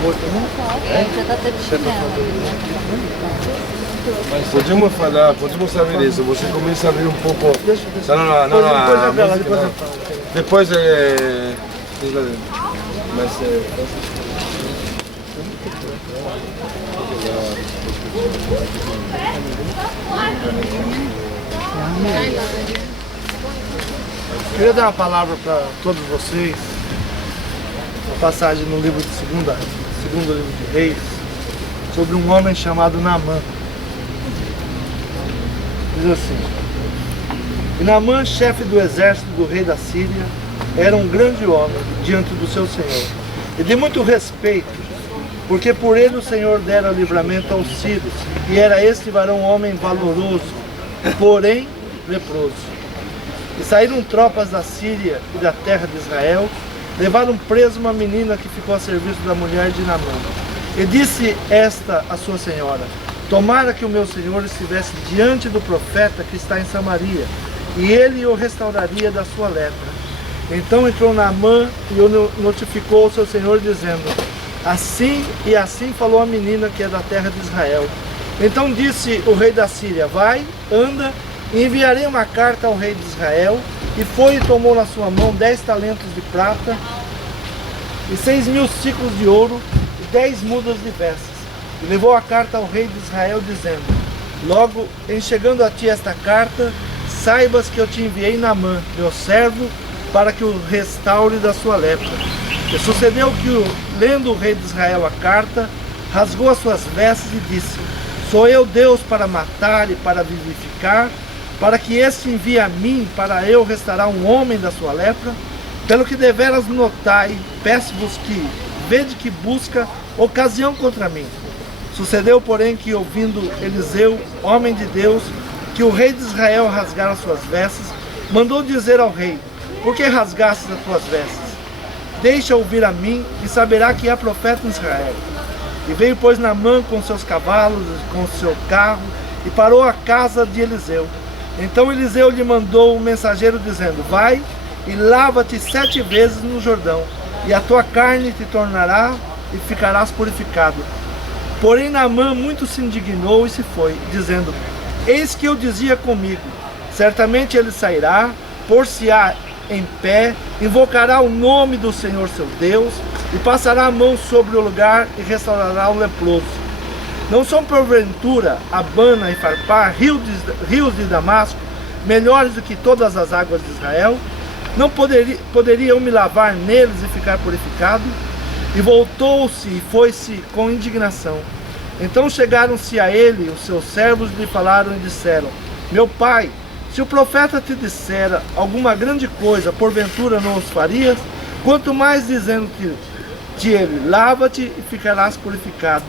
arroz também? Já tá até chinelo. Podemos saber isso. Você começa a abrir um pouco. Deixa. Não, Depois a eu falo, música depois eu não. falo. Depois mas Queria dar uma palavra para todos vocês. Uma passagem no livro de segundo livro de Reis, sobre um homem chamado Naamã. Diz assim: E Naamã, chefe do exército do rei da Síria, era um grande homem diante do seu senhor, e de muito respeito, porque por ele o Senhor dera livramento aos sírios, e era este varão homem valoroso, porém leproso. E saíram tropas da Síria e da terra de Israel, levaram preso uma menina que ficou a serviço da mulher de Naamã. E disse esta a sua senhora: Tomara que o meu senhor estivesse diante do profeta que está em Samaria, e ele o restauraria da sua lepra. Então entrou Naamã e o notificou ao seu senhor, dizendo: Assim e assim falou a menina que é da terra de Israel. Então disse o rei da Síria: Vai, anda, e enviarei uma carta ao rei de Israel. E foi e tomou na sua mão 10 talentos de prata e 6.000 ciclos de ouro e 10 mudas de vestes. E levou a carta ao rei de Israel, dizendo: Logo, em chegando a ti esta carta, saibas que eu te enviei Naamã, meu servo, para que o restaure da sua lepra. E sucedeu que, lendo o rei de Israel a carta, rasgou as suas vestes e disse: Sou eu Deus para matar e para vivificar, para que este envie a mim, para eu restaurar um homem da sua lepra? Pelo que deveras notai, peço-vos que vede que busca ocasião contra mim. Sucedeu, porém, que ouvindo Eliseu, homem de Deus, que o rei de Israel rasgara as suas vestes, mandou dizer ao rei: Por que rasgastes as tuas vestes? Deixa ouvir a mim, e saberá que há profeta em Israel. E veio, pois, Naamã com seus cavalos, com seu carro, e parou à casa de Eliseu. Então Eliseu lhe mandou um mensageiro, dizendo: Vai e lava-te 7 vezes no Jordão, e a tua carne te tornará e ficarás purificado. Porém Naamã muito se indignou e se foi, dizendo: Eis que eu dizia comigo: Certamente ele sairá, por-se-á em pé, invocará o nome do Senhor seu Deus, e passará a mão sobre o lugar e restaurará o leproso. Não são porventura Abana e Farpá, rios de Damasco, melhores do que todas as águas de Israel? Não poderia eu me lavar neles e ficar purificado? E voltou-se e foi-se com indignação. Então chegaram-se a ele, os seus servos lhe falaram e disseram: Meu pai, se o profeta te dissera alguma grande coisa, porventura não os farias? Quanto mais dizendo que ele: Lava-te e ficarás purificado.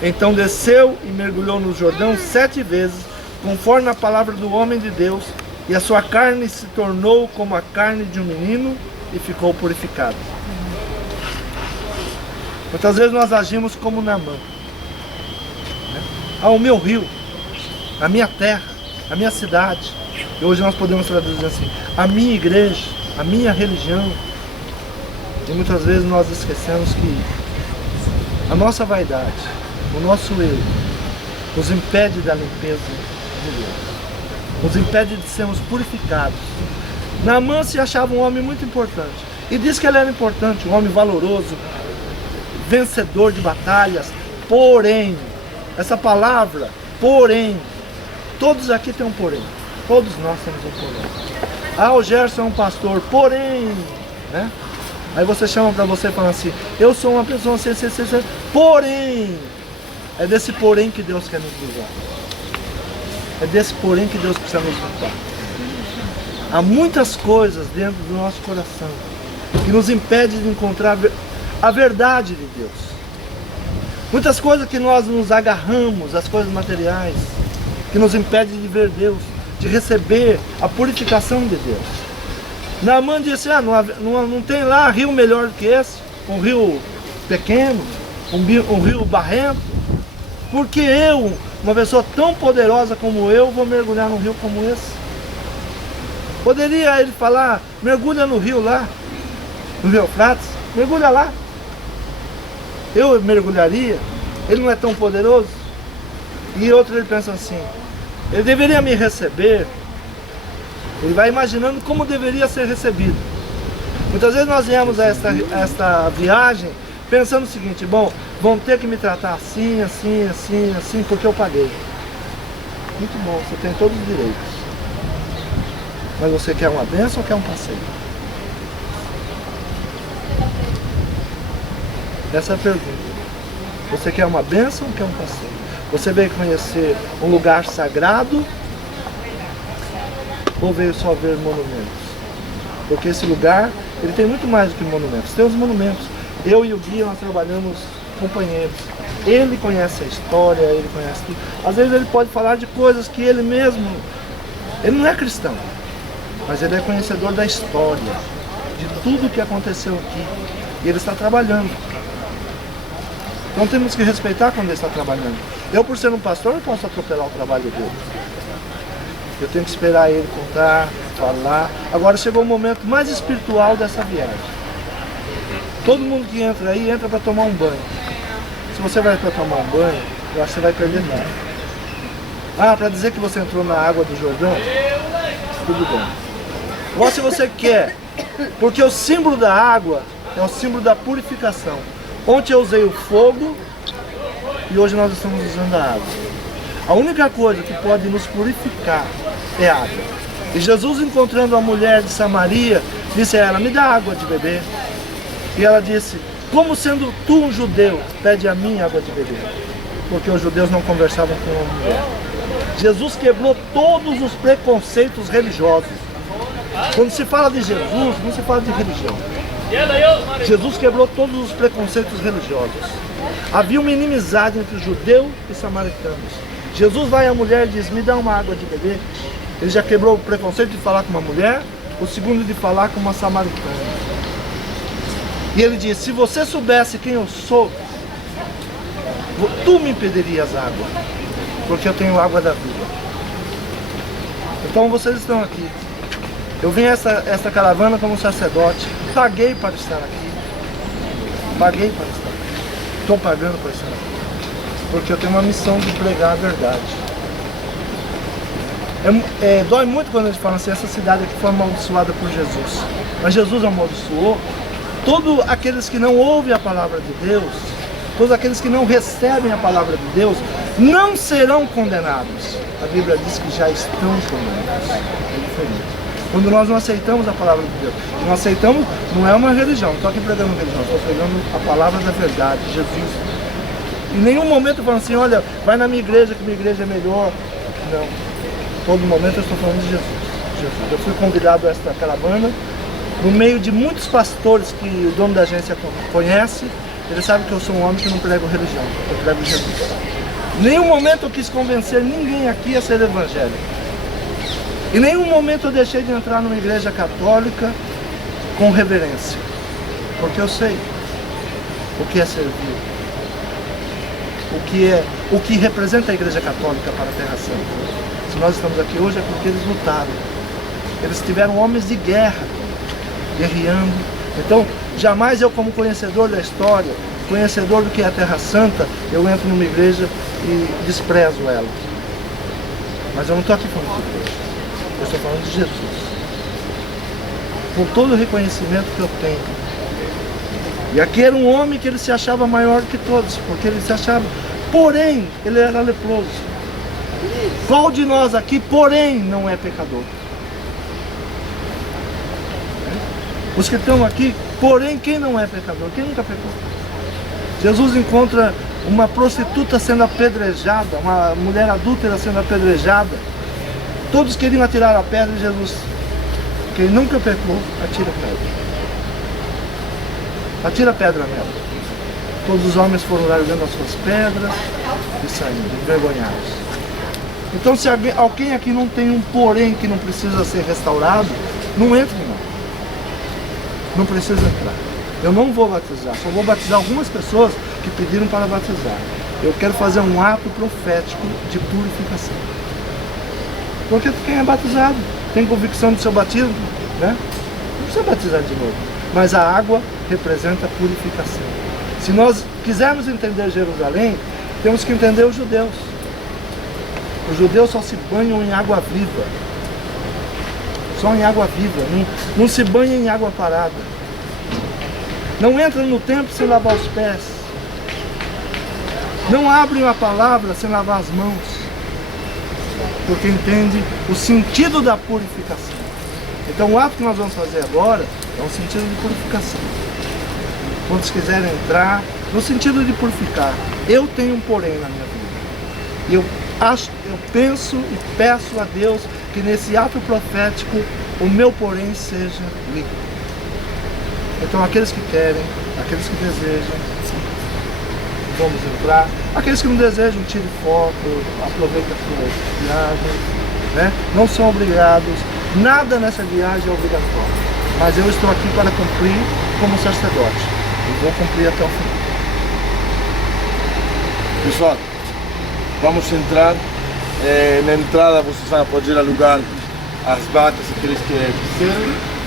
Então desceu e mergulhou no Jordão 7 vezes, conforme a palavra do homem de Deus, e a sua carne se tornou como a carne de um menino, e ficou purificado. Muitas vezes nós agimos como Naamã. O meu rio, a minha terra, a minha cidade. E hoje nós podemos traduzir assim: a minha igreja, a minha religião. E muitas vezes nós esquecemos que a nossa vaidade, o nosso eu, nos impede da limpeza de Deus, nos impede de sermos purificados. Naamã se achava um homem muito importante, e disse que ele era importante, um homem valoroso, vencedor de batalhas. Porém, essa palavra, porém, todos aqui têm um porém, todos nós temos um porém. O Gerson é um pastor, porém, né? Aí você chama para você e fala assim: eu sou uma pessoa assim, porém. É desse porém que Deus quer nos usar. É desse porém que Deus precisa nos usar. Há muitas coisas dentro do nosso coração que nos impedem de encontrar a verdade de Deus. Muitas coisas que nós nos agarramos, as coisas materiais, que nos impedem de ver Deus, de receber a purificação de Deus. Naamã disse: não tem lá rio melhor do que esse, um rio pequeno, um rio barrento. Porque eu, uma pessoa tão poderosa como eu, vou mergulhar num rio como esse? Poderia ele falar: mergulha no rio lá, no rio Eufrates, mergulha lá. eu mergulharia, ele não é tão poderoso? E outro ele pensa assim, ele deveria me receber, ele vai imaginando como deveria ser recebido. Muitas vezes nós viemos a esta viagem pensando o seguinte, bom, vão ter que me tratar assim, assim, assim, assim, porque eu paguei. Muito bom, você tem todos os direitos. Mas você quer uma bênção ou quer um passeio? Essa é a pergunta. Você quer uma bênção ou quer um passeio? Você veio conhecer um lugar sagrado ou veio só ver monumentos? Porque esse lugar, ele tem muito mais do que monumentos. Tem os monumentos. Eu e o guia, nós trabalhamos companheiros. Ele conhece a história, ele conhece tudo. Às vezes ele pode falar de coisas que ele mesmo... Ele não é cristão, mas ele é conhecedor da história, de tudo que aconteceu aqui. E ele está trabalhando. Então temos que respeitar quando ele está trabalhando. Eu, por ser um pastor, não posso atropelar o trabalho dele. Eu tenho que esperar ele contar, falar. Agora chegou o momento mais espiritual dessa viagem. Todo mundo que entra aí, entra para tomar um banho. Se você vai para tomar um banho, eu acho que você vai perder nada. Ah, para dizer que você entrou na água do Jordão? Tudo bem. Agora se você quer, porque o símbolo da água é o símbolo da purificação. Ontem eu usei o fogo e hoje nós estamos usando a água. A única coisa que pode nos purificar é a água. E Jesus, encontrando a mulher de Samaria, disse a ela, me dá água de beber. E ela disse, como sendo tu um judeu, pede a mim água de beber. Porque os judeus não conversavam com uma mulher. Jesus quebrou todos os preconceitos religiosos. Quando se fala de Jesus, não se fala de religião. Jesus quebrou todos os preconceitos religiosos. Havia uma inimizade entre judeu e samaritanos. Jesus vai à mulher e diz, me dá uma água de beber. Ele já quebrou o preconceito de falar com uma mulher, o segundo de falar com uma samaritana. E ele diz, se você soubesse quem eu sou, tu me pedirias água, porque eu tenho água da vida. Então vocês estão aqui. Eu vim a esta caravana como sacerdote, paguei para estar aqui. Paguei para estar aqui. Estou pagando para estar aqui. Porque eu tenho uma missão de pregar a verdade. Dói muito quando eles falam assim, essa cidade aqui foi amaldiçoada por Jesus. Mas Jesus amaldiçoou todos aqueles que não ouvem a palavra de Deus, todos aqueles que não recebem a palavra de Deus, não serão condenados. A Bíblia diz que já estão condenados. É diferente. Quando nós não aceitamos a palavra de Deus, não aceitamos, não é uma religião, não estou aqui pregando religião, estou pregando a palavra da verdade, Jesus. Em nenhum momento eu falo assim, olha, vai na minha igreja, que minha igreja é melhor. Não. Todo momento eu estou falando de Jesus. Eu fui convidado a esta caravana, no meio de muitos pastores que o dono da agência conhece, ele sabe que eu sou um homem que não prego religião, eu prego Jesus. Em nenhum momento eu quis convencer ninguém aqui a ser evangélico. Em nenhum momento eu deixei de entrar numa igreja católica com reverência, porque eu sei o que é servir, o que representa a igreja católica para a Terra Santa. Se nós estamos aqui hoje é porque eles lutaram, eles tiveram homens de guerra, guerreando. Então, jamais eu, como conhecedor da história, conhecedor do que é a Terra Santa, eu entro numa igreja e desprezo ela. Mas eu não estou aqui falando de igreja, eu estou falando de Jesus. Com todo o reconhecimento que eu tenho. E aqui era um homem que ele se achava maior que todos, porque ele se achava, porém, ele era leproso. Qual de nós aqui, porém, não é pecador? Os que estão aqui, porém, quem não é pecador? Quem nunca pecou? Jesus encontra uma prostituta sendo apedrejada, uma mulher adúltera sendo apedrejada. Todos queriam atirar a pedra e Jesus, quem nunca pecou, atira a pedra. Atira a pedra nela. Todos os homens foram largando as suas pedras e saindo, envergonhados. Então, se alguém aqui não tem um porém que não precisa ser restaurado, não entre não. Não precisa entrar. Eu não vou batizar, só vou batizar algumas pessoas que pediram para batizar. Eu quero fazer um ato profético de purificação. Porque quem é batizado tem convicção do seu batismo, né? Não precisa batizar de novo. Mas a água representa a purificação. Se nós quisermos entender Jerusalém, temos que entender os judeus. Os judeus só se banham em água viva. Só em água viva. Não se banha em água parada. Não entram no templo sem lavar os pés. Não abrem a palavra sem lavar as mãos. Porque entende o sentido da purificação. Então o ato que nós vamos fazer agora é um sentido de purificação. Quando quiserem entrar, no sentido de purificar. Eu tenho um porém na minha vida. E eu penso e peço a Deus que nesse ato profético o meu porém seja limpo. Então aqueles que querem, aqueles que desejam, vamos entrar. Aqueles que não desejam, tire foto, aproveite a sua viagem, né? Não são obrigados, nada nessa viagem é obrigatório. Mas eu estou aqui para cumprir como sacerdote. E vou cumprir até o fim. Pessoal, vamos entrar. Na entrada vocês vão poder alugar as batas, aqueles que quiserem.